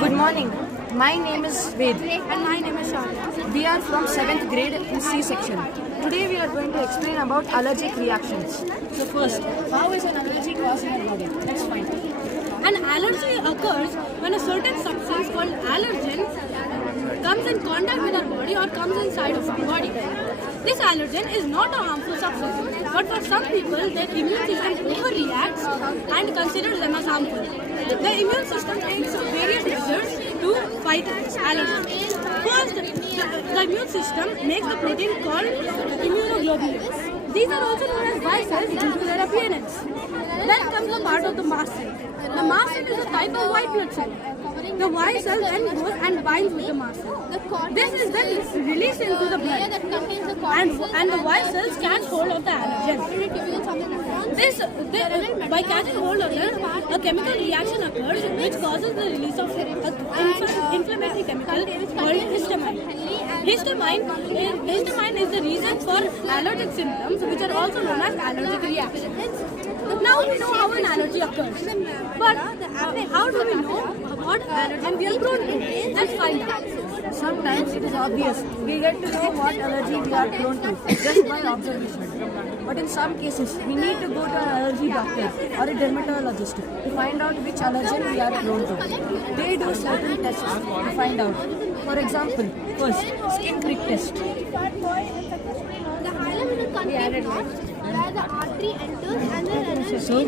Good morning. My name is Ved. And my name is Shana. We are from 7th grade in C section. Today we are going to explain about allergic reactions. So first, how is an allergy caused in our body? Let's find out. An allergy occurs when a certain substance called allergen comes in contact with our body or comes inside of our body. This allergen is not a harmful substance, but for some people, their immune system overreacts and considers them as harmful. The immune system takes various measures to fight allergens. First, the immune system makes the protein called immunoglobulins. These are also known as Y cells due to their appearance. Then comes the part of the mast cell. The mast cell is a type of white blood cell. The Y cell then goes and binds with the mast cell. This is then released into the blood, and the Y cells catch hold of the allergen. By catching hold of it, a chemical reaction occurs which causes the release of an inflammatory chemical called histamine. Histamine is the reason for allergic symptoms, which are also known as allergic reactions. Now we know how an allergy occurs, but how do we know what allergen we are prone to? Let's find out. Sometimes it is obvious. We get to know what allergy we are prone to just by observation. But in some cases, we need to go to an allergy doctor or a dermatologist to find out which allergen we are prone to. They do certain tests to find out. For example, first, skin prick test. So,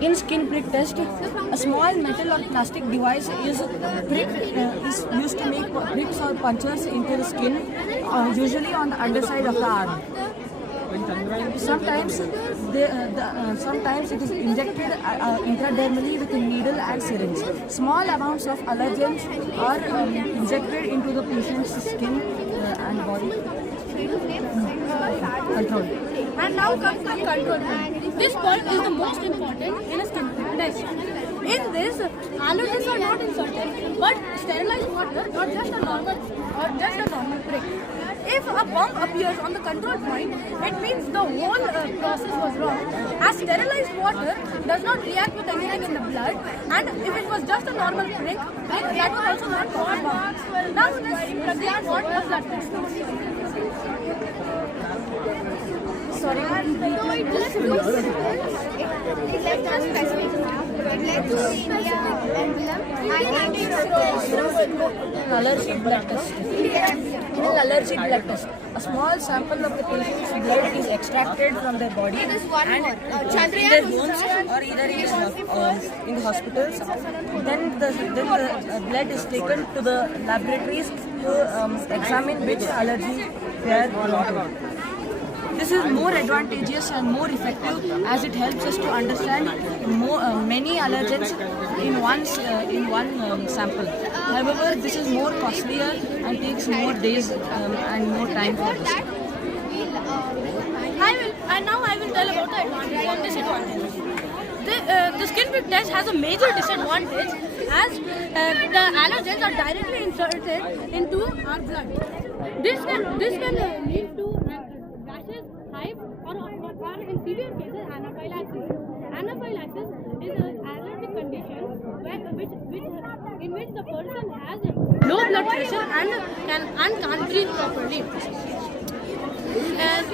in skin prick test, a small metal or plastic device is used to make pricks or punctures into the skin, usually on the underside of the arm. Sometimes it is injected intradermally with a needle and syringe. Small amounts of allergens are injected into the patient's skin and body. Control. And now comes the control point. This point is the most important in a skin prick test. In this, allergens are not inserted, but sterilized water or just a normal prick. If a bump appears on the control point, it means the whole process was wrong. As sterilized water does not react with anything in the blood, and if it was just a normal prick that was also not called a bump. Now let's see what the blood test is. Sorry, It led to specific. It led to India emblem Allergic blood test. In an allergic blood test, a small sample of the patient's blood is extracted from their body and in their homes or either in the hospitals. Then the blood is taken to the laboratories to examine which allergy they are prone to. This is more advantageous and more effective as it helps us to understand many allergens in one sample. However, this is more costlier and takes more days and more time for this. I will tell about the advantage and disadvantage. The skin prick test has a major disadvantage as the allergens are directly inserted into our blood. This can lead to rashes, hives, or in severe cases, anaphylaxis. Anaphylaxis is an allergic condition in which the person has low blood pressure and can't breathe properly.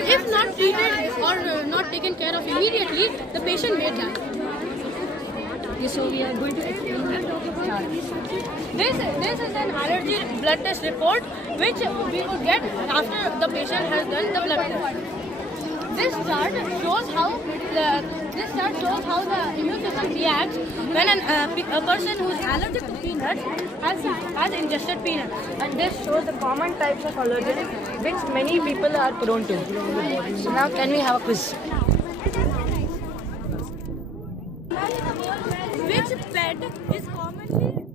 If not treated or not taken care of immediately, the patient may die. Okay, so we are going to explain the chart. This is an allergy blood test report which we will get after the patient has done the blood test. This chart shows how the immune system reacts when a person who is allergic to peanuts has ingested peanuts. And this shows the common types of allergens which many people are prone to. So now can we have a quiz? Which pet is commonly